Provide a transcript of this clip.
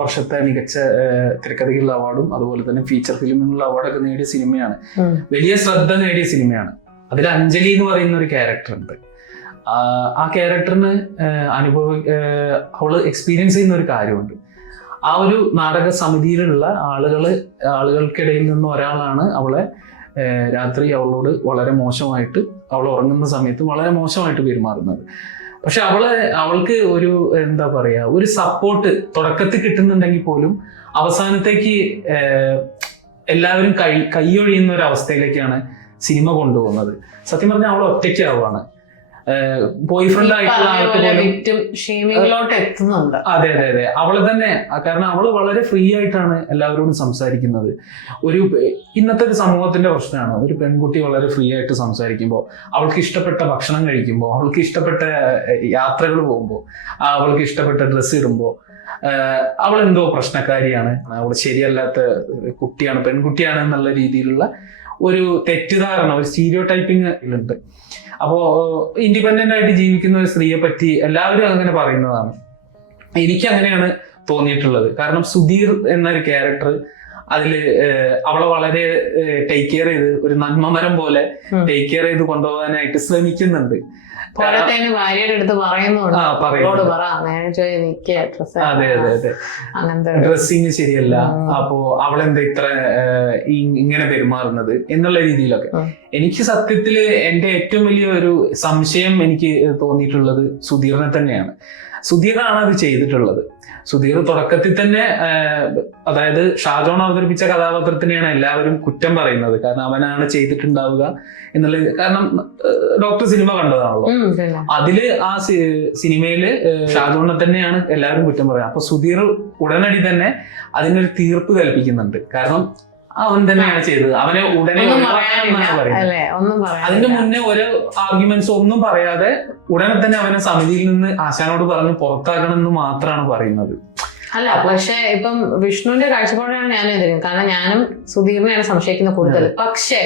വർഷത്തെ മികച്ച തിരക്കഥയ്ക്കുള്ള അവാർഡും അതുപോലെ തന്നെ ഫീച്ചർ ഫിലിമിനുള്ള അവാർഡൊക്കെ നേടിയ സിനിമയാണ്. വലിയ ശ്രദ്ധ നേടിയ സിനിമയാണ്. അതിൽ അഞ്ജലി എന്ന് പറയുന്ന ഒരു ക്യാരക്ടർ ഉണ്ട്. ആ ക്യാരക്ടറിന് അവള് എക്സ്പീരിയൻസ് ചെയ്യുന്ന ഒരു കാര്യമുണ്ട്. ആ ഒരു നാടക സമിതിയിലുള്ള ആളുകൾക്കിടയിൽ നിന്ന് ഒരാളാണ് അവളെ രാത്രി അവളോട് വളരെ മോശമായിട്ട്, അവൾ ഉറങ്ങുന്ന സമയത്ത് വളരെ മോശമായിട്ട് പെരുമാറുന്നത്. പക്ഷെ അവൾക്ക് ഒരു എന്താ പറയാ, ഒരു സപ്പോർട്ട് തുടക്കത്തിൽ കിട്ടുന്നുണ്ടെങ്കിൽ പോലും അവസാനത്തേക്ക് എല്ലാവരും കൈയൊഴിയുന്ന ഒരു അവസ്ഥയിലേക്കാണ് സിനിമ കൊണ്ടുപോകുന്നത്. സത്യം പറഞ്ഞാൽ അവൾ ഒറ്റയ്ക്കാവാണ്. ബോയ് ഫ്രണ്ട് ആയിട്ടുള്ള ആൾക്ക് പോലും എത്തുന്നുണ്ട്. അതെ അതെ അതെ, അവള് തന്നെ. കാരണം അവള് വളരെ ഫ്രീ ആയിട്ടാണ് എല്ലാവരോടും സംസാരിക്കുന്നത്. ഇന്നത്തെ ഒരു സമൂഹത്തിന്റെ പ്രശ്നമാണ്. ഒരു പെൺകുട്ടി വളരെ ഫ്രീ ആയിട്ട് സംസാരിക്കുമ്പോൾ, അവൾക്ക് ഇഷ്ടപ്പെട്ട ഭക്ഷണം കഴിക്കുമ്പോൾ, അവൾക്ക് ഇഷ്ടപ്പെട്ട യാത്രകൾ പോകുമ്പോൾ, അവൾക്ക് ഇഷ്ടപ്പെട്ട ഡ്രസ്സ് ഇടുമ്പോൾ അവൾ എന്തോ പ്രശ്നക്കാരിയാണ്, അവൾ ശരിയല്ലാത്ത കുട്ടിയാണ്, പെൺകുട്ടിയാണ് എന്നുള്ള രീതിയിലുള്ള ഒരു തെറ്റിദ്ധാരണ, ഒരു സ്റ്റീരിയോ ടൈപ്പിംഗ് ഉണ്ട്. അപ്പോ ഇൻഡിപെൻഡന്റ് ആയിട്ട് ജീവിക്കുന്ന ഒരു സ്ത്രീയെ പറ്റി എല്ലാവരും അങ്ങനെ പറയുന്നതാണ്. എനിക്ക് അങ്ങനെയാണ് തോന്നിയിട്ടുള്ളത്. കാരണം സുധീർ എന്നൊരു ക്യാരക്ടർ അതില് അവളെ വളരെ ടേക്ക് കെയർ ചെയ്ത്, ഒരു നന്മമരം പോലെ ടേക്ക് കെയർ ചെയ്ത് കൊണ്ടുപോകാനായിട്ട് ശ്രമിക്കുന്നുണ്ട്. ഭാര്യയുടെ അടുത്ത് പറയുന്നുണ്ട്, അതെ അതെ അതെ, ഡ്രസ്സിങ് ശരിയല്ല, അപ്പോ അവളെന്താ ഇത്ര ഇങ്ങനെ പെരുമാറുന്നത് എന്നുള്ള രീതിയിലൊക്കെ. എനിക്ക് സത്യത്തില് എന്റെ ഏറ്റവും വലിയ ഒരു സംശയം എനിക്ക് തോന്നിയിട്ടുള്ളത് സുധീറിനെ തന്നെയാണ്. സുധീറാണ് അത് ചെയ്തിട്ടുള്ളത്. സുധീർ തുടക്കത്തിൽ തന്നെ, അതായത് ഷാജോൺ അവതരിപ്പിച്ച കഥാപാത്രത്തിനെയാണ് എല്ലാവരും കുറ്റം പറയുന്നത്. കാരണം അവനാണ് ചെയ്തിട്ടുണ്ടാവുക എന്നുള്ളത്. കാരണം ഡോക്ടർ സിനിമ കണ്ടതാണല്ലോ. അതില് ആ സിനിമയില് ഷാജോണിനെ തന്നെയാണ് എല്ലാവരും കുറ്റം പറയുന്നത്. അപ്പൊ സുധീർ ഉടനടി തന്നെ അതിനൊരു തീർപ്പ് കൽപ്പിക്കുന്നുണ്ട്. കാരണം അവൻ തന്നെയാണ് ചെയ്തത്, അവനെ ഉടനെ അതിന്റെ മുന്നേ ഒരു ആർഗ്യുമെന്റ്സ് ഒന്നും പറയാതെ ഉടനെ തന്നെ അവനെ സമിതിയിൽ നിന്ന് ആശാനോട് പറഞ്ഞ് പുറത്താക്കണം എന്ന് മാത്രമാണ് പറയുന്നത്. അല്ല, പക്ഷെ ഇപ്പം വിഷ്ണുവിന്റെ കാഴ്ചപ്പാടാണ് ഞാനും എതിരും. കാരണം ഞാനും സുധീറിനെയാണ് സംശയിക്കുന്നത് കൂടുതൽ. പക്ഷേ